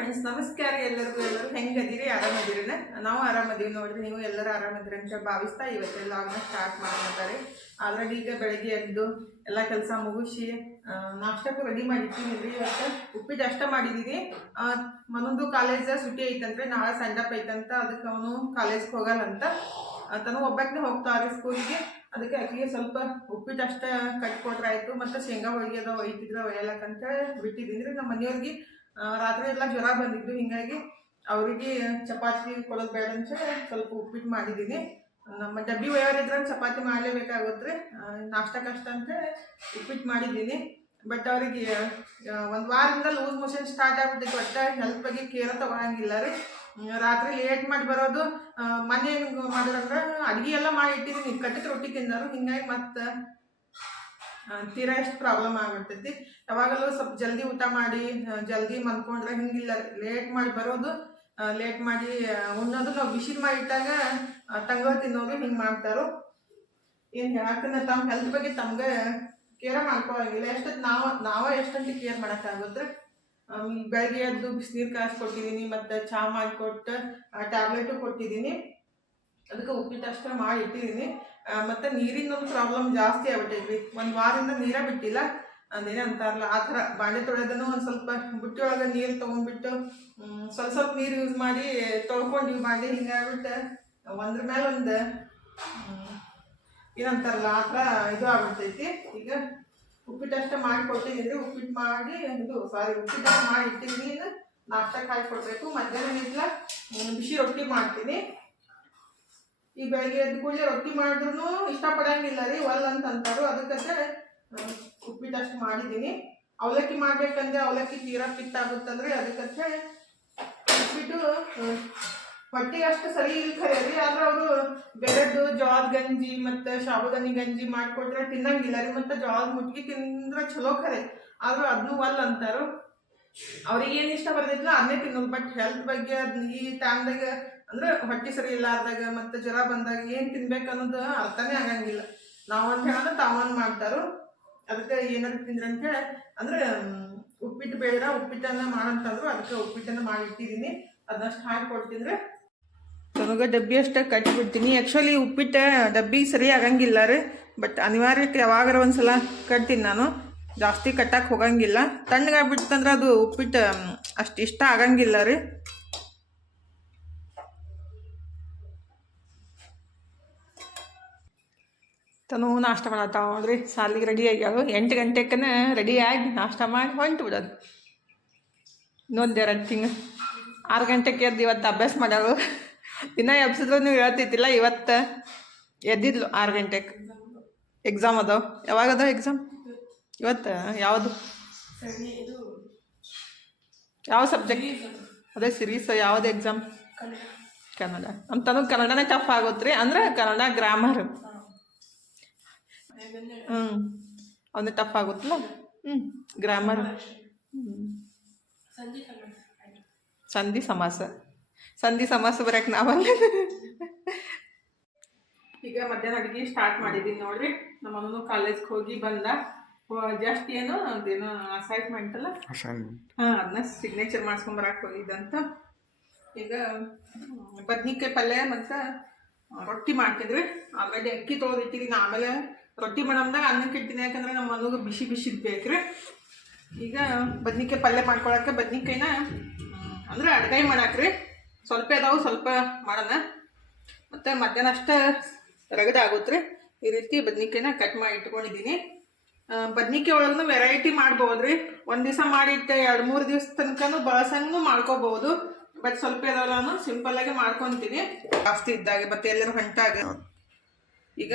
Friends ನಮಸ್ಕಾರ ಎಲ್ಲರಿಗೂ. ಎಲ್ಲರೂ ಹೆಂಗದಿರಿ? ಆರಾಮದಿರಿ ನಾವು ಆರಾಮದೀವಿ ನೋಡ್ರಿ. ನೀವು ಎಲ್ಲರೂ ಆರಾಮದಿರಿ ಅಂತ ಭಾವಿಸ್ತಾ ಇವತ್ತೆಲ್ಲ ಲಾಗ್ನ ಸ್ಟಾರ್ಟ್ ಮಾಡ್ತಾರೆ ಆಲ್ರೆಡಿ ಈಗ ಬೆಳಗ್ಗೆ ಎದ್ದು ಎಲ್ಲ ಕೆಲಸ ಮುಗಿಸಿ ನಾಷ್ಟಕ್ಕೂ ರೆಡಿ ಮಾಡಿರ್ತೀನಿ ರೀ ಇವತ್ತು. ಉಪ್ಪಿಟ್ಟು ಅಷ್ಟ ಮಾಡಿದ್ದೀನಿ ಮನೊಂದು ಕಾಲೇಜ ಸುಟಿ ಐತಂದ್ರೆ ನಾಳೆ ಸಂಡಪ್ ಐತಂತ. ಅದಕ್ಕೆ ಅವನು ಕಾಲೇಜ್ಗೆ ಹೋಗಲ್ಲಂತ ತನು ಒಬ್ಬಾಕಿನೇ ಹೋಗ್ತಾರೆ ಸ್ಕೂಲಿಗೆ ಅದಕ್ಕೆ ಅಕ್ಕಿಗೆ ಸ್ವಲ್ಪ ಉಪ್ಪಿಟ್ಟು ಅಷ್ಟ ಕಟ್ಕೊಟ್ರೆ ಮತ್ತು ಶೇಂಗಾ ಹೋಳಿಗೆ ಅದ ಒಯ್ತಿದ್ರೆ ಒಯ್ಯಲಕ್ಕಂತ ಬಿಟ್ಟಿದ್ದೀನಿ ರೀ ನಮ್ಮ ಮನೆಯವ್ರಿಗೆ. ರಾತ್ರಿ ಎಲ್ಲ ಜ್ವರ ಬಂದಿದ್ದು ಹಿಂಗಾಗಿ ಅವರಿಗೆ ಚಪಾತಿ ಕೊಡೋದು ಬೇಡ ಅಂತ ಸ್ವಲ್ಪ ಉಪ್ಪಿಟ್ಟು ಮಾಡಿದ್ದೀನಿ. ನಮ್ಮ ಡಬ್ಬಿ ಒಯ್ಯೋರಿದ್ರೆ ಚಪಾತಿ ಮಾಡಲೇಬೇಕಾಗುತ್ತೆ. ನಾಷ್ಟ ಕಷ್ಟ ಅಂತ ಉಪ್ಪಿಟ್ಟು ಮಾಡಿದ್ದೀನಿ. ಬಟ್ ಅವರಿಗೆ ಒಂದು ವಾರದಿಂದ ಲೂಸ್ ಮೋಷನ್ ಸ್ಟಾರ್ಟ್ ಆಗ್ಬಿಟ್ಟಿತ್ತು ಒಟ್ಟು ಹೆಲ್ತ್ ಬಗ್ಗೆ ಕೇರ್ ತಗೊಳಂಗಿಲ್ಲ ರೀ. ರಾತ್ರಿ ಲೇಟ್ ಮಾಡಿ ಬರೋದು ಮನೆ ಏನು ಮಾಡಿದ್ರಂದ್ರೆ ಅಡುಗೆ ಎಲ್ಲ ಮಾಡಿ ಇಟ್ಟಿದ್ದೀನಿ. ಕಟ್ಟಿದ ರೊಟ್ಟಿ ತಿಂದರು ಹಿಂಗಾಗಿ ಮತ್ತೆ ತೀರಾ ಎಷ್ಟು ಪ್ರಾಬ್ಲಮ್ ಆಗಿರ್ತೈತಿ ಯಾವಾಗಲೂ ಸ್ವಲ್ಪ ಜಲ್ದಿ ಊಟ ಮಾಡಿ ಜಲ್ದಿ ಮಲ್ಕೊಂಡ್ರೆ ಹಿಂಗಿಲ್ಲ. ಲೇಟ್ ಮಾಡಿ ಬರೋದು ಲೇಟ್ ಮಾಡಿ ಉಣ್ಣೋದು. ನಾವು ಬಿಸಿಲು ಮಾಡಿ ಇಟ್ಟಾಗ ಆ, ತಂಗ ತಿನ್ನೋದು ಹಿಂಗೆ ಮಾಡ್ತಾರೋ. ಏನು ಹೇಳಕ್ಕನ ತಮ್ಮ ಹೆಲ್ತ್ ಬಗ್ಗೆ ತಮ್ಗೆ ಕೇರ್ ಮಾಡ್ಕೊಳಂಗಿಲ್ಲ. ಎಷ್ಟೊತ್ತು ನಾವು ನಾವೇ ಎಷ್ಟೊತ್ತಿಗೆ ಕೇರ್ ಮಾಡೋಕ್ಕಾಗುತ್ತೆ? ಬೆಳಗ್ಗೆ ಎದ್ದು ಬಿಸಿನೀರು ಕಾಯಿಸಿ ಕೊಟ್ಟಿದ್ದೀನಿ ಮತ್ತು ಚಹಾ ಮಾಡಿಕೊಟ್ಟು ಟ್ಯಾಬ್ಲೆಟು ಕೊಟ್ಟಿದ್ದೀನಿ ಅದಕ್ಕೆ ಉಪ್ಪಿಟ್ಟು ಅಷ್ಟೇ ಮಾಡಿ ಇಟ್ಟಿದ್ದೀನಿ ಮತ್ತು ನೀರಿನ ಒಂದು ಪ್ರಾಬ್ಲಮ್ ಜಾಸ್ತಿ ಆಗ್ಬಿಟ್ಟೈತ್ರಿ ಒಂದು ವಾರದಿಂದ ನೀರ ಬಿಟ್ಟಿಲ್ಲ. ಅದೇನೇ ಅಂತಾರಲ್ಲ ಆ ಥರ ಬಾಂಡೆ ತೊಳೆದನು ಒಂದು ಸ್ವಲ್ಪ ಬುಟ್ಟಿ ಒಳಗೆ ನೀರು ತೊಗೊಂಡ್ಬಿಟ್ಟು ಸ್ವಲ್ಪ ಸ್ವಲ್ಪ ನೀರು ಯೂಸ್ ಮಾಡಿ ತೊಳ್ಕೊಂಡಿವಿ ಬಾಂಡೆ ಹಿಂಗಾಗ್ಬಿಟ್ಟು ಒಂದ್ರ ಮೇಲೆ ಒಂದು ಏನಂತಾರಲ್ಲ, ಆ ಥರ ಇದು ಆಗ್ಬಿಡ್ತೈತಿ. ಈಗ ಉಪ್ಪಿಟ್ಟು ಅಷ್ಟೇ ಮಾಡಿ ಕೊಟ್ಟಿದ್ದೀನಿ ಉಪ್ಪಿಟ್ಟು ಮಾಡಿ, ಇದು ಸಾರಿ ಉಪ್ಪಿಟ್ಟು ಮಾಡಿ ಇಟ್ಟಿದ್ದೀನಿ ನಾಷ್ಟಕ್ಕೆ ಹಾಕಿ ಕೊಡಬೇಕು. ಮಧ್ಯಾಹ್ನ ಬಿಸಿ ರೊಟ್ಟಿ ಮಾಡ್ತೀನಿ. ಈ ಬೆಳಗ್ಗೆ ಎದ್ದ ಕೂಡಲೇ ರೊಟ್ಟಿ ಮಾಡಿದ್ರು ಇಷ್ಟಪಡಂಗಿಲ್ಲ ರೀ, ಒಲ್ ಅಂತ ಅಂತಾರು ಅದಕ್ಕೆ ಉಪ್ಪಿಟ್ಟು ಅಷ್ಟು ಮಾಡಿದ್ದೀನಿ. ಅವಲಕ್ಕಿ ಮಾಡ್ಬೇಕಂದ್ರೆ ಅವಲಕ್ಕಿ ತೀರಾ ಪಿತ್ತ ಆಗುತ್ತಂದ್ರೆ ಅದಕ್ಕೆ ಉಪ್ಪಿಟ್ಟು ಹೊಟ್ಟೆಗೆ ಅಷ್ಟು ಸರಿ ಇಲ್ಲ ಖರೆ ರೀ, ಆದ್ರೆ ಅವರು ಬೆರಡು ಜೋಳದ ಗಂಜಿ ಮತ್ತು ಸಾಬುದಾನಿ ಗಂಜಿ ಮಾಡಿಕೊಟ್ರೆ ತಿನ್ನಂಗಿಲ್ಲ ರೀ. ಮತ್ತು ಜೋಳದ ಮುಟ್ಗಿ ತಿಂದ್ರೆ ಚಲೋ ಖರೆ. ಆದ್ರೂ ಅದನ್ನೂ ಒಲ್ ಅಂತಾರು. ಅವ್ರಿಗೆ ಏನು ಇಷ್ಟ ಬರ್ತಿತ್ತು ಅದನ್ನೇ ತಿನ್ನೋದು. ಬಟ್ ಹೆಲ್ತ್ ಬಗ್ಗೆ ಅದ್ ಈ ಟೈಮ್ದಾಗ ಅಂದ್ರೆ ಹೊಟ್ಟೆ ಸರಿ ಇಲ್ಲಾರ್ದಾಗ ಮತ್ತೆ ಜ್ವರ ಬಂದಾಗ ಏನು ತಿನ್ಬೇಕು ಅನ್ನೋದು ಅರ್ಥನೇ ಆಗಂಗಿಲ್ಲ. ನಾವೊಂದು ಹೇಳೋದು ತಾವೊಂದು ಮಾಡ್ತಾರೋ, ಅದಕ್ಕೆ ಏನಾದ್ರು ತಿಂದ್ರೆ ಅಂದ್ರೆ ಉಪ್ಪಿಟ್ಟು ಬೇಡ, ಉಪ್ಪಿಟ್ಟನ್ನ ಮಾಡಂತಂದ್ರು ಅದಕ್ಕೆ ಉಪ್ಪಿಟ್ಟನ್ನ ಮಾಡಿ ಇಟ್ಟಿದ್ದೀನಿ ಅದನ್ನಷ್ಟು ಹಾಕಿ ಕೊಡ್ತಿದ್ರೆ ನನಗೆ ಡಬ್ಬಿ ಅಷ್ಟೇ ಕಟ್ಬಿಡ್ತೀನಿ ಆ್ಯಕ್ಚುಲಿ ಉಪ್ಪಿಟ್ಟು ಡಬ್ಬಿ ಸರಿ ಆಗಂಗಿಲ್ಲ ರೀ ಬಟ್ ಅನಿವಾರ್ಯಕ್ಕೆ ಯಾವಾಗಾರ ಒಂದ್ಸಲ ಕಟ್ತೀನಿ ನಾನು. ಜಾಸ್ತಿ ಕಟ್ಟಕ್ಕೆ ಹೋಗಂಗಿಲ್ಲ. ತಣ್ಣಗಾಗ್ಬಿಡ್ತಂದ್ರೆ ಅದು ಉಪ್ಪಿಟ್ಟು ಅಷ್ಟು ಇಷ್ಟ ಆಗಂಗಿಲ್ಲ ರೀ. ತನು ನಾಷ್ಟ ಮಾಡತ್ತಾವ ನೋಡ್ರಿ. ಸಾಲಿಗೆ ರೆಡಿ ಆಗ್ಯಾವ ಎಂಟು ರೆಡಿ ಆಗಿ ನಾಷ್ಟ ಮಾಡಿ ಹೊಂಟು ಬಿಡೋದು ಇನ್ನೊಂದು ಎರಡು ತಿಂಗಳು ಆರು ಗಂಟೆಗೆ ಎದ್ದು ಇವತ್ತು ಅಭ್ಯಾಸ ಮಾಡ್ಯಾಳು ದಿನ ಎಬ್ಸಿದ್ರು ನೀವು ಹೇಳ್ತಿದ್ದಿಲ್ಲ, ಇವತ್ತು ಎದ್ದಿದ್ಲು ಆರು ಗಂಟೆಗೆ ಎಕ್ಸಾಮ್ ಅದಾವ. ಯಾವಾಗ ಅದಾವ ಎಕ್ಸಾಮ್ ಇವತ್ತು, ಯಾವುದು? ಯಾವ ಸಬ್ಜೆಕ್ಟ್ ಅದೇ ಸಿರೀಸ್ ಯಾವ್ದು ಎಕ್ಸಾಮ್ ಕನ್ನಡ. ನಮ್ಮ ತನಗೆ ಕನ್ನಡನೇ ಟಫ್ ಆಗುತ್ತೆ ರೀ ಅಂದ್ರೆ ಕನ್ನಡ ಗ್ರಾಮರ್ ಹ್ಞೂ ಅವನೇ ಟಫ್ ಆಗುತ್ತಲ್ಲ? ಹ್ಞೂ ಗ್ರಾಮರ್ ಹ್ಞೂ ಸಂಧಿ ಸಮಾಸ. ಸಂಧಿ ಸಮಾಸ ಬರಕ್ಕೆ ನಾವಲ್ಲ. ಈಗ ಮಧ್ಯಾಹ್ನ ಅಡುಗೆ ಸ್ಟಾರ್ಟ್ ಮಾಡಿದ್ದೀನಿ ನೋಡ್ರಿ. ನಮ್ಮ ಅಮ್ಮನು ಕಾಲೇಜ್ಗೆ ಹೋಗಿ ಬಂದ. ಜಸ್ಟ್ ಏನು ಅದೇನು ಅಸೈನ್ಮೆಂಟ್ ಅಲ್ಲ? ಹಾಂ ಅದನ್ನ ಸಿಗ್ನೇಚರ್ ಮಾಡ್ಸ್ಕೊಂಬರಕ್ಕೆ ಹೋಗಿದ್ದಂತ ಈಗ ಬದ್ನಿಕಾಯಿ ಪಲ್ಯ ಮತ್ತು ರೊಟ್ಟಿ ಮಾಡ್ತಿದ್ವಿ. ಆಲ್ರೆಡಿ ಅಕ್ಕಿ ತೊಳೆದು ಇಟ್ಟಿದ್ದೀನಿ ಆಮೇಲೆ ರೊಟ್ಟಿ ಮಾಡಮ್ದಾಗ ಅನ್ನಕ್ಕೆ ಇಟ್ಟಿದ್ದೀನಿ. ಯಾಕಂದ್ರೆ ನಮ್ಮ ಮನೆಗೆ ಬಿಸಿ ಬಿಸಿ ಬೇಕ್ರಿ. ಈಗ ಬದ್ನಿಕಾಯಿ ಪಲ್ಯ ಮಾಡ್ಕೊಳಕ್ಕೆ ಬದ್ನಿಕಾಯಿನ, ಅಂದ್ರೆ ಅಡ್ಗಾಯಿ ಮಾಡಾಕ್ರಿ. ಸ್ವಲ್ಪ ಇದಾವು, ಸ್ವಲ್ಪ ಮಾಡೋಣ. ಮತ್ತು ಮಧ್ಯಾಹ್ನ ಅಷ್ಟೇ ರಗಡ ಆಗುತ್ತೆ ಈ ರೀತಿ ಬದ್ನಿಕಾಯಿನ ಕಟ್ ಮಾಡಿ ಇಟ್ಕೊಂಡಿದ್ದೀನಿ. ಬದ್ನಿಕಾಯಿ ಒಳಗೂ ವೆರೈಟಿ ಮಾಡ್ಬೋದು ರೀ ಒಂದು ದಿವಸ ಮಾಡಿಟ್ಟೆ, ಎರಡು ಮೂರು ದಿವಸ ತನಕನೂ ಬಳಸಂಗೂ ಮಾಡ್ಕೋಬಹುದು. ಬಟ್ ಸ್ವಲ್ಪ ಸಿಂಪಲ್ ಆಗಿ ಮಾಡ್ಕೊತೀನಿ. ಜಾಸ್ತಿ ಇದ್ದಾಗ ಮತ್ತೆ ಎಲ್ಲರೂ ಹೊಂಟಾಗ. ಈಗ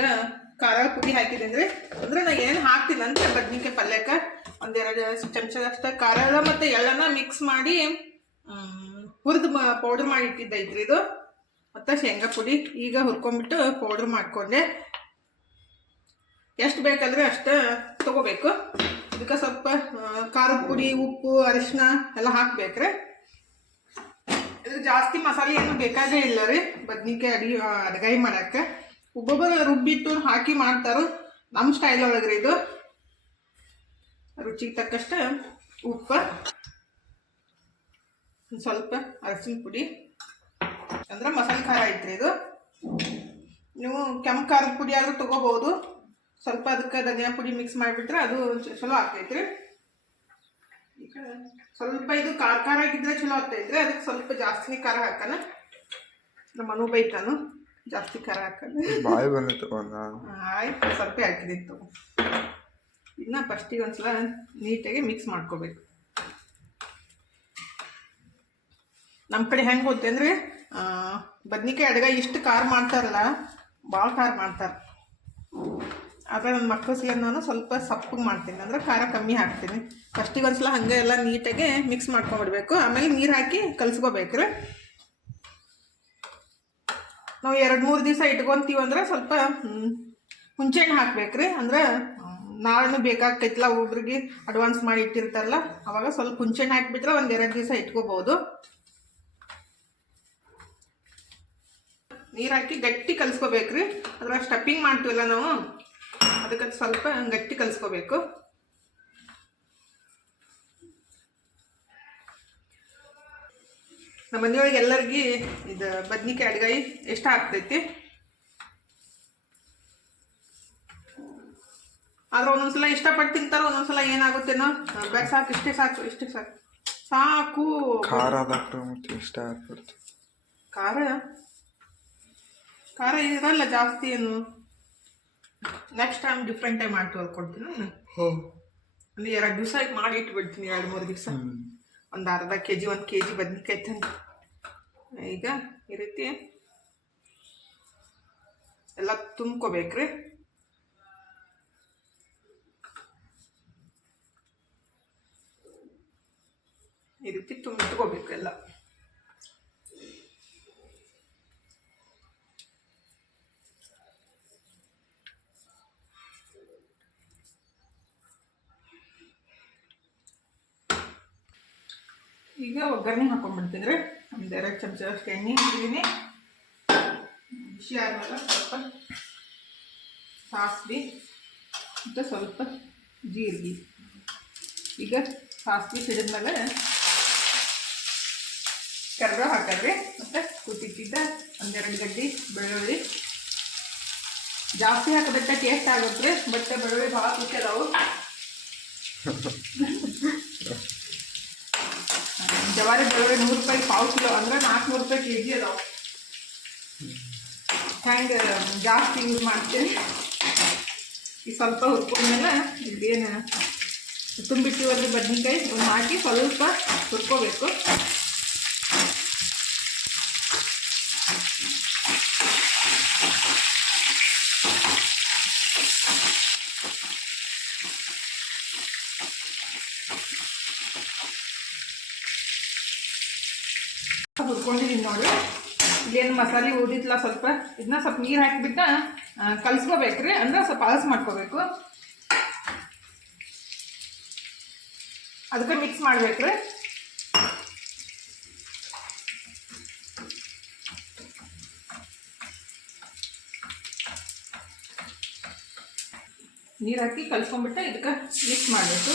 ಖಾರ ಪುಡಿ ಹಾಕಿದೆ ಅಂದರೆ ಅಂದರೆ ನಾ ಏನು ಹಾಕ್ತೀನಿ ಅಂತ ಬದ್ನಿಕಾಯಿ ಪಲ್ಯಕ್ಕೆ ಒಂದೆರಡು ಚಮಚದಷ್ಟು ಖಾರ ಮತ್ತು ಎಳ್ಳನ ಮಿಕ್ಸ್ ಮಾಡಿ ಹುರಿದು ಪೌಡ್ರ್ ಮಾಡಿ ಇಟ್ಟಿದ್ದೈತ್ರಿ ಇದು. ಮತ್ತು ಶೇಂಗಾ ಪುಡಿ ಈಗ ಹುರ್ಕೊಂಡ್ಬಿಟ್ಟು ಪೌಡ್ರ್ ಮಾಡಿಕೊಂಡೆ. ಎಷ್ಟು ಬೇಕಂದ್ರೆ ಅಷ್ಟು ತೊಗೋಬೇಕು. ಇದಕ್ಕೆ ಸ್ವಲ್ಪ ಖಾರ ಖಾರದ ಪುಡಿ, ಉಪ್ಪು ಅರಿಶಿನ ಎಲ್ಲ ಹಾಕ್ಬೇಕ್ರೆ. ಇದು ಜಾಸ್ತಿ ಮಸಾಲೆ ಏನು ಬೇಕಾಗೇ ಇಲ್ಲ ರೀ, ಬದ್ನಿಕಾಯಿ ಅಡಿ ಅಡಗಾಯಿ ಮಾಡಕ್ಕೆ. ಒಬ್ಬೊಬ್ಬರು ರುಬ್ಬಿಟ್ಟು ಹಾಕಿ ಮಾಡ್ತಾರ ನಮ್ಮ ಸ್ಟೈಲ್ ಒಳಗ್ರಿ ಇದು. ರುಚಿಗೆ ತಕ್ಕಷ್ಟು ಉಪ್ಪು, ಸ್ವಲ್ಪ ಅರಸಿನ ಪುಡಿ ಅಂದ್ರೆ ಮಸಾಲೆ ಖಾರ ಐತ್ರಿ ಇದು. ನೀವು ಕೆಂಪು ಖಾರದ ಪುಡಿ ಆದ್ರೂ ತಗೋಬಹುದು. ಸ್ವಲ್ಪ ಅದಕ್ಕೆ ಧನಿಯಾ ಪುಡಿ ಮಿಕ್ಸ್ ಮಾಡಿಬಿಟ್ರೆ ಅದು ಚಲೋ ಆಗ್ತೈತ್ರಿ. ಸ್ವಲ್ಪ ಇದು ಖಾರ ಖಾರ ಆಗಿದ್ರೆ ಚಲೋ ಆಗ್ತೈತ್ರಿ ಅದಕ್ಕೆ ಸ್ವಲ್ಪ ಜಾಸ್ತಿನೇ ಖಾರ ಹಾಕೋಣ. ನಮ್ಮ ಮನು ಬೈತಾನು ಜಾಸ್ತಿ ಖಾರ ಹಾಕೋದು ಬಾಯಿ ಬಂದಿತ್ತು ಆಯ್ತು ಸ್ವಲ್ಪ ಹಾಕಿದಿತ್ತು ಇನ್ನ ಫಸ್ಟಿಗೆ ಒಂದ್ಸಲ ನೀಟಾಗಿ ಮಿಕ್ಸ್ ಮಾಡ್ಕೋಬೇಕು. ನಮ್ಮ ಕಡೆ ಹೆಂಗೆ ಗೊತ್ತೆ ಅಂದ್ರೆ ಬದ್ನಿಕಾಯಿ ಅಡ್ಗ ಇಷ್ಟು ಖಾರ ಮಾಡ್ತಾರಲ್ಲ ಭಾಳ ಖಾರ ಮಾಡ್ತಾರೆ. ಆದರೆ ನನ್ನ ಮಕ್ಕಳ ಸಲ ನಾನು ಸ್ವಲ್ಪ ಸಪ್ಪಗೆ ಮಾಡ್ತೀನಿ ಅಂದ್ರೆ ಖಾರ ಕಮ್ಮಿ ಹಾಕ್ತೀನಿ. ಫಸ್ಟಿಗೆ ಒಂದ್ಸಲ ಹಂಗೆ ಎಲ್ಲ ನೀಟಾಗಿ ಮಿಕ್ಸ್ ಮಾಡ್ಕೊಂಡ್ಬಿಡ್ಬೇಕು. ಆಮೇಲೆ ನೀರು ಹಾಕಿ ಕಲ್ಸ್ಕೋಬೇಕ್ರಿ. ನಾವು ಎರಡು ಮೂರು ದಿವಸ ಇಟ್ಕೊತೀವಿ ಅಂದ್ರೆ ಸ್ವಲ್ಪ ಹ್ಮ್, ಹಾಕ್ಬೇಕು ರೀ ಅಂದ್ರೆ ನಾಳೆನೂ ಬೇಕಾಗ್ತೈತಲ್ಲ ಒಬ್ರಿಗೆ ಅಡ್ವಾನ್ಸ್ ಮಾಡಿ ಇಟ್ಟಿರ್ತಾರಲ್ಲ ಅವಾಗ ಸ್ವಲ್ಪ ಹುಂಚೆಣ್ಣು ಹಾಕಿಬಿಟ್ರೆ ಒಂದು ಎರಡು ದಿವಸ ಇಟ್ಕೋಬಹುದು ನೀರು ಹಾಕಿ ಗಟ್ಟಿ ಕಲ್ಸ್ಕೋಬೇಕ್ರಿ. ಅದ್ರಾಗ ಸ್ಟಫಿಂಗ್ ಮಾಡ್ತೀವಲ್ಲ ನಾವು ಅದಕ್ಕೆ ಸ್ವಲ್ಪ ಗಟ್ಟಿ ಕಲ್ಸ್ಕೋಬೇಕು. ನಮ್ಮ ಮನೆಯೊಳಗೆ ಎಲ್ಲರಿಗೆ ಇದು ಬದ್ನಿಕಾಯಿ ಅಡ್ಗಾಯಿ ಎಷ್ಟು ಆಗ್ತೈತಿ. ಆದ್ರೆ ಒಂದೊಂದ್ಸಲ ಇಷ್ಟಪಟ್ಟು ತಿಂತಾರ ಒಂದೊಂದ್ಸಲ ಏನಾಗುತ್ತೇನೋ ಬೇರೆ ಸಾಕು ಇಷ್ಟೇ ಸಾಕು ಇಷ್ಟೇ ಸಾಕು. ಸಾಕು. ಖಾರ ಇಷ್ಟ ಆಗ್ಬಿಡ್ತು ಖಾರ? ಖಾರ ಇರಲ್ಲ ಜಾಸ್ತಿ ಏನು. ನೆಕ್ಸ್ಟ್ ಟೈಮ್ ಡಿಫ್ರೆಂಟ್ ಟೈಮ್ ಮಾಡ್ತೀವಿ ಕೊಡ್ತೀನಿ ಒಂದು ಎರಡು ದಿವಸ ಮಾಡಿ ಇಟ್ಬಿಡ್ತೀನಿ ಎರಡು ಮೂರು ದಿವಸ. ಒಂದು ಅರ್ಧ ಕೆ ಜಿ ಒಂದು ಕೆ ಜಿ ಬದ್ನಿಕಾಯಿ ತಂದು. ಈಗ ಈ ರೀತಿ ಎಲ್ಲ ತುಂಬ್ಕೋಬೇಕ್ರಿ. ಈ ರೀತಿ ತುಂಬಿಟ್ಕೋಬೇಕು ಎಲ್ಲ. ಈಗ ಒಗ್ಗರಣೆ ಹಾಕೊಂಡ್ಬಿಡ್ತೀನಿ ರೀ ಒಂದು ಎರಡು ಚಮಚ ಅಷ್ಟು ಎಣ್ಣೆ ಹಾಕಿದ್ದೀನಿ ಬಿಸಿ ಸ್ವಲ್ಪ ಸಾಸಿವೆ ಮತ್ತು ಸ್ವಲ್ಪ ಜೀರಿಗೆ. ಈಗ ಸಾಸಿವೆ ಸಿಡಿದ್ಮೇಲೆ ಕರ್ಬೇವು ಹಾಕದ್ರಿ ಮತ್ತು ಕೂತಿಟ್ಟಿದ್ದ ಒಂದೆರಡು ಗಡ್ಡಿ ಬೆಳ್ಳುಳ್ಳಿ. ಜಾಸ್ತಿ ಹಾಕಿದ್ರೆ ಟೇಸ್ಟ್ ಆಗುತ್ತೆ, ಬಟ್ ಬೆಳ್ಳುಳ್ಳಿ ಭಾಳ ಅದಾವು ಜವಾರಿ ಬೆಳ್ಳುಳ್ಳಿ ನೂರು ರೂಪಾಯಿ ಪಾವು ಕಿಲೋ ಅಂದ್ರೆ ನಾಲ್ಕುನೂರು ರೂಪಾಯಿ ಕೆ ಜಿ ಅದಾವೆ. ಹೆಂಗೆ ಜಾಸ್ತಿ ಯೂಸ್ ಮಾಡ್ತೀನಿ. ಈ ಸ್ವಲ್ಪ ಹುರ್ಕೊಂಡ್ಮೇಲೆ ಇದೇನು ತುಂಬಿಟ್ಟಿವಲ್ಲಿ ಬದ್ನಿಕಾಯಿ ಒಂದು ಹಾಕಿ ಸ್ವಲ್ಪ ಹುರ್ಕೋಬೇಕು ಹುರ್ಕೊಂಡಿದ್ದೀನಿ ನೋಡಿ ಇಲ್ಲೇನು ಮಸಾಲೆ ಉದಿತ್ತಲ್ಲ ಸ್ವಲ್ಪ ಇದನ್ನ ಸ್ವಲ್ಪ ನೀರು ಹಾಕಿಬಿಟ್ಟು ಕಲ್ಸ್ಕೋಬೇಕ್ರಿ. ಅಂದ್ರೆ ಸ್ವಲ್ಪ ಹಳಸ್ ಮಾಡ್ಕೋಬೇಕು. ಅದಕ್ಕೆ ಮಿಕ್ಸ್ ಮಾಡ್ಬೇಕ್ರಿ. ನೀರು ಹಾಕಿ ಕಲ್ಸ್ಕೊಂಡ್ಬಿಟ್ಟು ಇದಕ್ಕೆ ಮಿಕ್ಸ್ ಮಾಡಬೇಕು.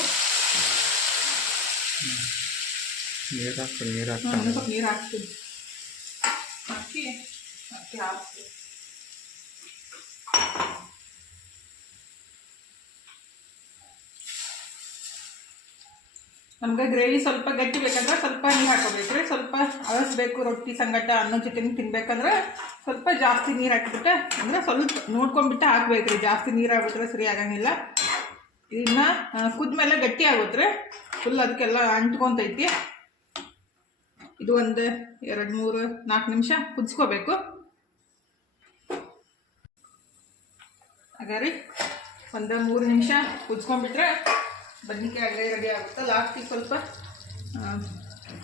ನೀರು ಹಾಕ್ತೀನಿ ನೀರು ಹಾಕ್ತೀನಿ ಸ್ವಲ್ಪ ನೀರು ಹಾಕ್ತೀನಿ. ಹಾಕಿ ನಮ್ಗೆ ಗ್ರೇವಿ ಸ್ವಲ್ಪ ಗಟ್ಟಿ ಬೇಕಂದ್ರೆ ಸ್ವಲ್ಪ ನೀರು ಹಾಕೋಬೇಕ್ರಿ ಸ್ವಲ್ಪ ಅಳಸ್ಬೇಕು ರೊಟ್ಟಿ ಸಂಗಟ, ಅನ್ನ ಜೊತೆ ತಿನ್ಬೇಕಂದ್ರೆ ಸ್ವಲ್ಪ ಜಾಸ್ತಿ ನೀರು ಹಾಕಿಬಿಟ್ಟೆ ಅಂದ್ರೆ ಸ್ವಲ್ಪ ನೋಡ್ಕೊಂಡ್ಬಿಟ್ಟು ಹಾಕ್ಬೇಕ್ರಿ ಜಾಸ್ತಿ ನೀರು ಹಾಕ್ಬಿಟ್ರೆ ಸರಿ ಆಗಂಗಿಲ್ಲ. ಇನ್ನು ಕುದ್ಮೇಲೆ ಗಟ್ಟಿ ಆಗುತ್ತೆ ಫುಲ್ ಅದಕ್ಕೆಲ್ಲ ಅಂಟ್ಕೊಂತೈತಿ. ಇದು ಒಂದು ಎರಡು ಮೂರು ನಾಲ್ಕು ನಿಮಿಷ ಕುದಿಸ್ಕೋಬೇಕು. ಹಾಗಾರಿ ಒಂದು ಮೂರು ನಿಮಿಷ ಕುದಿಸ್ಕೊಂಡ್ಬಿಟ್ರೆ ಬದ್ನಿಕಾಯಿ ಅಗ್ರೆ ರೆಡಿ ಆಗುತ್ತೆ. ಲಾಸ್ಟಿಗೆ ಸ್ವಲ್ಪ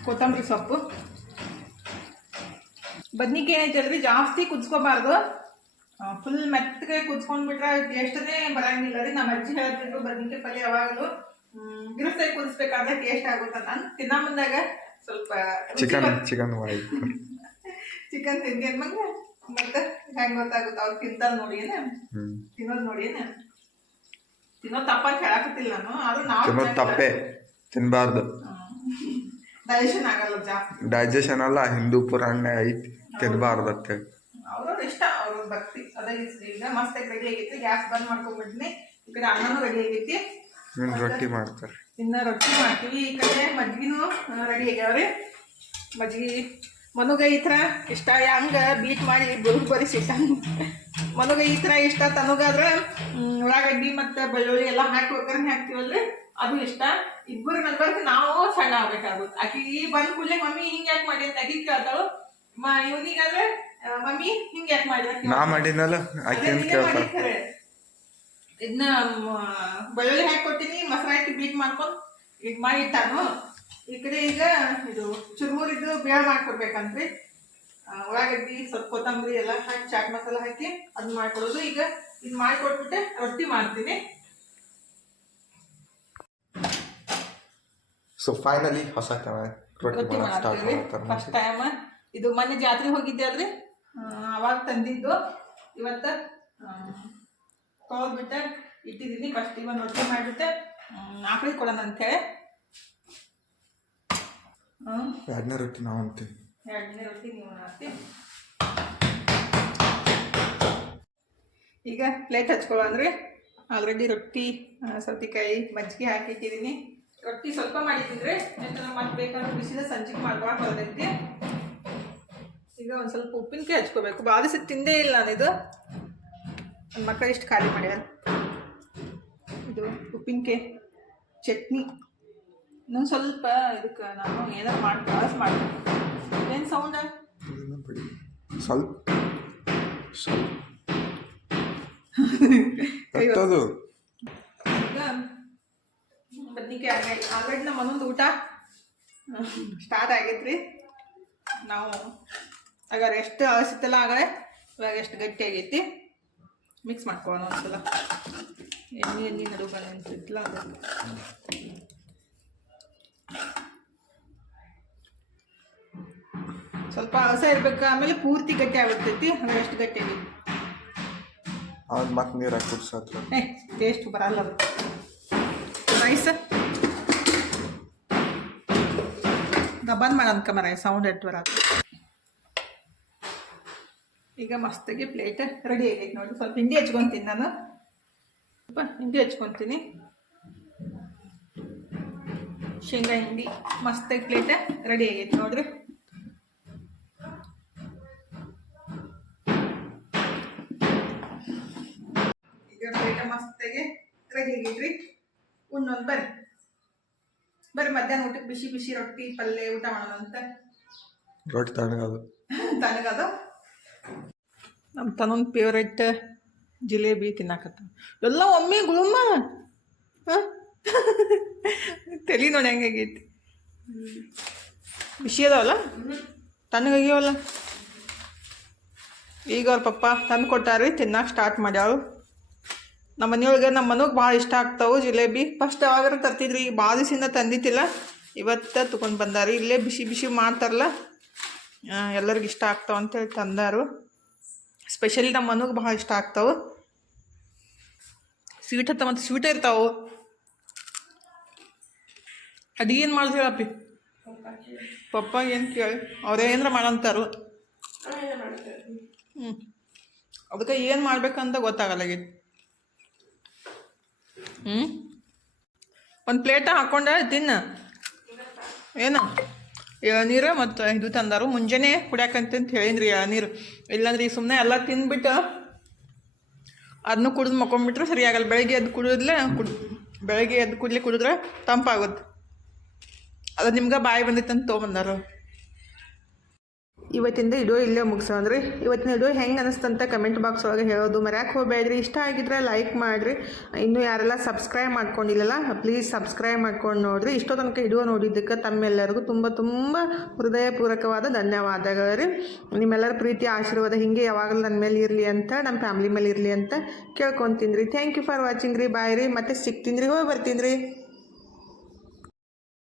ಕೊತ್ತಂಬರಿ ಸೊಪ್ಪು. ಬದ್ನಿಕಾಯಿ ಜಲ್ದಿ ಜಾಸ್ತಿ ಕುದಿಸ್ಕೋಬಾರ್ದು ಫುಲ್ ಮೆತ್ತಗೆ ಕುದಿಸ್ಕೊಂಡ್ಬಿಟ್ರೆ ಟೇಸ್ಟನೇ ಬರಂಗಿಲ್ಲ ರೀ. ನಮ್ಮ ಅಜ್ಜಿ ಹೇಳ್ತಿದ್ರು ಬದ್ನಿಕಾಯಿ ಪಲ್ಯ ಯಾವಾಗಲೂ ಬಿರುಸಾಗಿ ಕುದಿಸ್ಬೇಕಾದ್ರೆ ಟೇಸ್ಟ್ ಆಗುತ್ತೆ ನಾನು ತಿನ್ನ ಬಂದಾಗ ಸ್ವಲ್ಪ ಚಿಕನ್ ಚಿಕನ್ ಚಿಕನ್ ಅಂದ್ಮಂಗ ಮತ್ತೆ ಹೆಂಗ್ ಗೊತ್ತಾಗುತ್ತೆ? ಅವ್ರು ತಿಂತಾರೆ ನೋಡಿ ತಿನ್ನೋದ್ ನೋಡಿ ಏನ ತಿನ್ನೋದ್ ತಪ್ಪ ಅಂತ ಹೇಳಕತ್ತಿಲ್ಲ ನಾನು ಆದ್ರೂ ನಾವು ತಿನ್ನೋದು ತಪ್ಪೆ. ತಿನ್ನಬಾರ್ದು ಡೈಜೆಷನ್ ಆಗಲ್ಲ ಜಾಸ್ತಿ. ಡೈಜೆಷನ್ ಅಲ್ಲ ಹಿಂದೂ ಪುರಾಣ ಐತಿ. ತಿನ್ಬಾರ್ದು ಅತ್ತೆ ಅವ್ರವ್ರ ಇಷ್ಟ ಅವ್ರ ಭಕ್ತಿ. ಅದೇ ಈಗ ಮಸ್ತ್ ರೆಡಿ ಆಗೈತಿ ಗ್ಯಾಸ್ ಬಂದ್ ಮಾಡ್ಕೊಂಡ್ಬಿಡ್ತೀನಿ ಈ ಕಡೆ ಅನ್ನನೂ ರೆಡಿ ಆಗೈತಿ. ಇನ್ನು ರೊಟ್ಟಿ ಮಾಡ್ತಾರೆ. ಇನ್ನ ರೊಟ್ಟಿ ಮಾಡ್ತೀವಿ. ಈ ಕಡೆ ಮಜ್ಗಿನೂ ರೆಡಿ ಆಗ್ಯಾವ್ರಿ. ಮಜ್ಜಿಗೆ ಮನುಗ ಈ ಥರ ಇಷ್ಟ ಹಂಗ ಬೀಟ್ ಮಾಡಿ ಬುರುಗ್ ಬರಿಸಿಟ್ಟ ಮನುಗ ಈ ಥರ ಇಷ್ಟ ತನಗಾದ್ರೆ ಉಳ್ಳಾಗಡ್ಡಿ ಮತ್ತು ಬೆಳ್ಳುಳ್ಳಿ ಎಲ್ಲ ಹಾಕಿ ಒಗ್ಗರಣೆ ಹಾಕ್ತೀವಲ್ರಿ? ಅದು ಇಷ್ಟ. ಇಬ್ಬರು ನಡ್ಬರ್ಕ್ ನಾವು ಸಣ್ಣ ಆಗ್ಬೇಕಾಗುತ್ತೆ. ಆಕಿ ಬಂದ ಕೂಡಲೇ ಮಮ್ಮಿ ಹಿಂಗೆ ಯಾಕೆ ಮಾಡಿ ಅಂತ ಆಕಿ ಕೇಳ್ತಾಳು. ಮ ಇವನಿಗಾದ್ರೆ ಮಮ್ಮಿ ಹಿಂಗೆ ಯಾಕೆ ಮಾಡಿ ಅಂತ ನಾ ಆಕೆ ಏನು ಕೇಳ್ತಾರೆ ಇದನ್ನ ಬೆಳ್ಳುಳ್ಳಿ ಹಾಕಿ ಕೊಟ್ಟಿನಿ ಮೊಸರು ಹಾಕಿ ಬೀಟ್ ಮಾಡ್ಕೊಂಡು ಇದು ಮಾಡಿ ಇಟ್ಟಾನು ಈ ಕಡೆ ಈಗ ಇದು ಚುರುಮುರಿದ್ದು ಬೇಳೆ ಮಾಡ್ಕೊಡ್ಬೇಕಂತ್ರಿ. ಉಳ್ಳಾಗಡ್ಡಿ ಸ್ವಲ್ಪ ಕೊತ್ತಂಬರಿ ಎಲ್ಲ ಹಾಕಿ ಚಾಟ್ ಮಸಾಲ ಹಾಕಿ ಅದನ್ನ ಮಾಡ್ಕೊಡೋದು ಈಗ ಇದು ಮಾಡಿಕೊಟ್ಬಿಟ್ಟೆ ರೊಟ್ಟಿ ಮಾಡ್ತೀನಿ. ಸೊ ಫೈನಲಿ ಹೊಸ ರೊಟ್ಟಿ ಮಾಡ್ತೀವಿ. ಫಸ್ಟ್ ಟೈಮ್ ಇದು ಮೊನ್ನೆ ಜಾತ್ರೆ ಹೋಗಿದ್ದೆ ಅಲ್ರಿ? ಅವಾಗ ತಂದಿದ್ದು. ಇವತ್ತ ತೊಗೊಂಡ್ಬಿಟ್ಟೆ ಇಟ್ಟಿದ್ದೀನಿ. ಫಸ್ಟ್ ಇವನ್ ರೊಟ್ಟಿ ಮಾಡಿಬಿಟ್ಟೆ. ಆಕಳಿಗೆ ಕೊಡೋಣ ಅಂತೇಳಿ ಎರಡನೇ ರೊಟ್ಟಿ ನಾವು ಅಂತೀವಿ. ಎರಡನೇ ರೊಟ್ಟಿ ನೀವು ಹಾಕ್ತೀವಿ ಈಗ ಪ್ಲೇಟ್ ಹಚ್ಕೊಳ್ಳೋಣ್ರಿ ಆಲ್ರೆಡಿ ರೊಟ್ಟಿ ಸೌತಿಕಾಯಿ, ಮಜ್ಜಿಗೆ ಹಾಕಿಟ್ಟಿದ್ದೀನಿ ರೊಟ್ಟಿ ಸ್ವಲ್ಪ ಮಾಡಿದ್ರೆ ಯಾಕಂದ್ರೆ ಮತ್ತೆ ಬೇಕಾದ್ರೆ ಬಿಸಿದ ಸಂಜೆಗೆ ಮಾಡ್ಕೊಳಕ್ಕೆ ಬರ್ತೈತಿ ಈಗ ಒಂದು ಸ್ವಲ್ಪ ಉಪ್ಪಿನಕಾಯಿ ಹಚ್ಕೋಬೇಕು. ದಿವಸ ತಿಂದೇ ಇಲ್ಲ ನಾನಿದು ನನ್ನ ಮಕ್ಕಳು ಇಷ್ಟು ಖಾಲಿ ಮಾಡ್ಯಾರ ಇದು ಉಪ್ಪಿನಕಾಯಿ ಚಟ್ನಿ. ಇನ್ನೊಂದು ಸ್ವಲ್ಪ ಇದಕ್ಕೆ ನಾನು ಏನಾರು ಮಾಡಿ, ಬಾಸ್ ಮಾಡ್ತೀನಿ ಏನು ಸೌಂಡ್ ಬಿಡಿ ಸ್ವಲ್ಪ ಬದ್ನಿಕಾಯಿ ಆಲ್ರೆಡಿ ನಮ್ಮ ಮನೊಂದು ಊಟ ಸ್ಟಾರ್ಟ್ ಆಗೈತ್ರಿ. ನಾವು ಆಗ ಎಷ್ಟು ಅಳಸಿತ್ತಲ್ಲ ಆಗಲೇ? ಇವಾಗ ಎಷ್ಟು ಗಟ್ಟಿ ಆಗೈತಿ. ಮಿಕ್ಸ್ ಮಾಡ್ಕೊಳ್ಳೋಣ ಒಂದ್ಸಲ. ಎಣ್ಣೆ ಎಣ್ಣೆ ನಡು ಅನ್ಸಿತ್ತಲ್ಲ ಅದು. ಸ್ವಲ್ಪ ಹಸ ಇರ್ಬೇಕು ಆಮೇಲೆ ಪೂರ್ತಿ ಗಟ್ಟಿ ಆಗ್ಬಿಡ್ತೈತಿ ಹಾಗೆ ಎಷ್ಟು ಗಟ್ಟಿ ಅವ್ನು ಮತ್ತೆ ನೀರು ಹಾಕಿ ಕುಡ್ಸತ್ರ ಏ ಟೇಸ್ಟ್ ಬರಲ್ಲ ರೈಸ್ ಬಂದ್ ಅನ್ಕಮ್ಮ ರೈಸ್ ಸೌಂಡ್ ಎಟ್ ಬರತ್ತೆ. ಈಗ ಮಸ್ತಾಗಿ ಪ್ಲೇಟ್ ರೆಡಿ ಆಗೈತೆ ನೋಡಿ ಸ್ವಲ್ಪ ಹಿಂಡಿ ಹಚ್ಕೊತೀನಿ ನಾನು. ಸ್ವಲ್ಪ ಹಿಂಡಿ ಹಚ್ಕೊತೀನಿ. ಶೇಂಗಾ ಹಿಂಡಿ ಮಸ್ತಾಗಿ ಪ್ಲೇಟ್ ರೆಡಿ ಆಗೈತೆ ನೋಡ್ರಿ. ಈಗ ಮಸ್ತೆಗೆ ಮಸ್ತಾಗಿ ರೆಡಿ ಆಗೈತ್ರಿ ಉಣ್ಣೊಂದು ಬರ್ರಿ. ಬರ್ರಿ ಮಧ್ಯಾಹ್ನ ಊಟಕ್ಕೆ ಬಿಸಿ ಬಿಸಿ ರೊಟ್ಟಿ ಪಲ್ಯ ಊಟ ಮಾಡೋಣ ಅಂತ. ರೊಟ್ಟಿ ತಣ್ಣಗದು. ತಣ್ಣಗದು. ನಮ್ಮ ತನ್ನೊಂದು ಫೇವ್ರೆಟ್ ಜಿಲೇಬಿ ತಿನ್ನಕತ್ತ. ಎಲ್ಲ ಒಮ್ಮೆ ಗುಳುಮ್ಮ. ಹಾಂ? ತಲೆ ನೋಡಿ ಹೆಂಗಾಗೈತಿ ಬಿಸಿ ಅದಾವಲ್ಲ? ತಣ್ಣಗಾಗ್ಯಾವಲ್ಲ? ಈಗ ಅವ್ರ ಪಪ್ಪ ತಂದು ಕೊಟ್ಟಾರ್ರಿ ತಿನ್ನಕ್ಕೆ ಸ್ಟಾರ್ಟ್ ಮಾಡ್ಯಾವು ನಮ್ಮ ಮನೆಯೊಳಗೆ ನಮ್ಮ ಮನೆಗೆ ಭಾಳ ಇಷ್ಟ ಆಗ್ತಾವೆ ಜಿಲೇಬಿ. ಫಸ್ಟ್ ಯಾವಾಗಾರ ತರ್ತಿದ್ರಿ ಈಗ ಭಾಳ ದಿವಸದಿಂದ ತಂದಿತ್ತಿಲ್ಲ ಇವತ್ತು ತೊಗೊಂಡು ಬಂದಾರಿ. ಇಲ್ಲೇ ಬಿಸಿ ಬಿಸಿ ಮಾಡ್ತಾರಲ್ಲ ಎಲ್ಲರಿಗೂ ಇಷ್ಟ ಆಗ್ತಾವ ಅಂತೇಳಿ ತಂದಾರು. ಸ್ಪೆಷಲಿ ನಮ್ಮ ಮನೆಗೆ ಭಾಳ ಇಷ್ಟ ಆಗ್ತಾವೆ. ಸ್ವೀಟ್ ಹತ್ತ ಮತ್ತು ಸ್ವೀಟ್ ಇರ್ತಾವೆ. ಅದೇನು ಏನು ಮಾಡ್ದು ಹೇಳಪ್ಪಿ ಪಪ್ಪ ಏನು ಕೇಳಿ? ಅವರೇ ಏನಾರ ಮಾಡಂತಾರು? ಹ್ಞೂ ಅದಕ್ಕೆ ಏನು ಮಾಡ್ಬೇಕಂತ ಗೊತ್ತಾಗಲ್ಲಾಗೈತಿ ಹ್ಞೂ ಒಂದು ಪ್ಲೇಟ ಹಾಕೊಂಡೆ, ತಿನ್ನ. ಏನು? ಎಳ್ನೀರು ಮತ್ತು ಇದು ತಂದಾರು. ಮುಂಜಾನೆ ಕುಡಿಯಾಕಂತಂತ ಹೇಳಿನ್ರಿ ಎಳ್ನೀರು ಇಲ್ಲಾಂದ್ರೆ ಈ ಸುಮ್ಮನೆ ಎಲ್ಲ ತಿಂದ್ಬಿಟ್ಟು ಅದನ್ನು ಕುಡಿದು ಮಕ್ಕೊಂಬಿಟ್ರೆ ಸರಿಯಾಗಲ್ಲ. ಬೆಳಗ್ಗೆ ಎದ್ದು ಕುಡಿದ್ಲೆ ಕುಡ್, ಬೆಳಗ್ಗೆ ಎದ್ದು ಕುಡ್ಲಿ ಕುಡಿದ್ರೆ ತಂಪಾಗುತ್ತೆ. ಅದು ನಿಮ್ಗೆ ಬಾಯಿ ಬಂದಿತ್ತಂತ ತೊಗೊಂಬಂದಾರು. ಇವತ್ತಿಂದ ಇಡೋ ಇಲ್ಲೇ ಮುಗಿಸೋಣ್ರಿ ಇವತ್ತಿನ ಇಡೋ ಹೆಂಗೆ ಅನಿಸ್ತಂತ ಕಮೆಂಟ್ ಬಾಕ್ಸ್ ಒಳಗೆ ಹೇಳೋದು. ಮರ್ಯಾಕೆ ಹೋಗ್ಬೇಡ್ರಿ. ಇಷ್ಟ ಆಗಿದ್ರೆ ಲೈಕ್ ಮಾಡಿರಿ. ಇನ್ನೂ ಯಾರೆಲ್ಲ ಸಬ್ಸ್ಕ್ರೈಬ್ ಮಾಡ್ಕೊಂಡಿಲ್ಲಲ್ಲ ಪ್ಲೀಸ್ ಸಬ್ಸ್ಕ್ರೈಬ್ ಮಾಡ್ಕೊಂಡು ನೋಡಿರಿ. ಇಷ್ಟೋ ತನಕ ಇಡೋ ನೋಡಿದ್ದಕ್ಕೆ ತಮ್ಮೆಲ್ಲರಿಗೂ ತುಂಬ ತುಂಬ ಹೃದಯಪೂರ್ವಕವಾದ ಧನ್ಯವಾದಗಳು ರೀ. ನಿಮ್ಮೆಲ್ಲರ ಪ್ರೀತಿ, ಆಶೀರ್ವಾದ ಹಿಂಗೆ ಯಾವಾಗಲೂ ನನ್ನ ಮೇಲೆ ಇರಲಿ ಅಂತ ನಮ್ಮ ಫ್ಯಾಮ್ಲಿ ಮೇಲೆ ಇರಲಿ ಅಂತ ಕೇಳ್ಕೊತೀನಿ ರೀ. ಥ್ಯಾಂಕ್ ಯು ಫಾರ್ ವಾಚಿಂಗ್ ರೀ. ಬಾಯ್ ರೀ. ಮತ್ತೆ ಸಿಗ್ತೀನಿ ರೀ. ಹೋಗಿ ಬರ್ತೀನಿ ರೀ.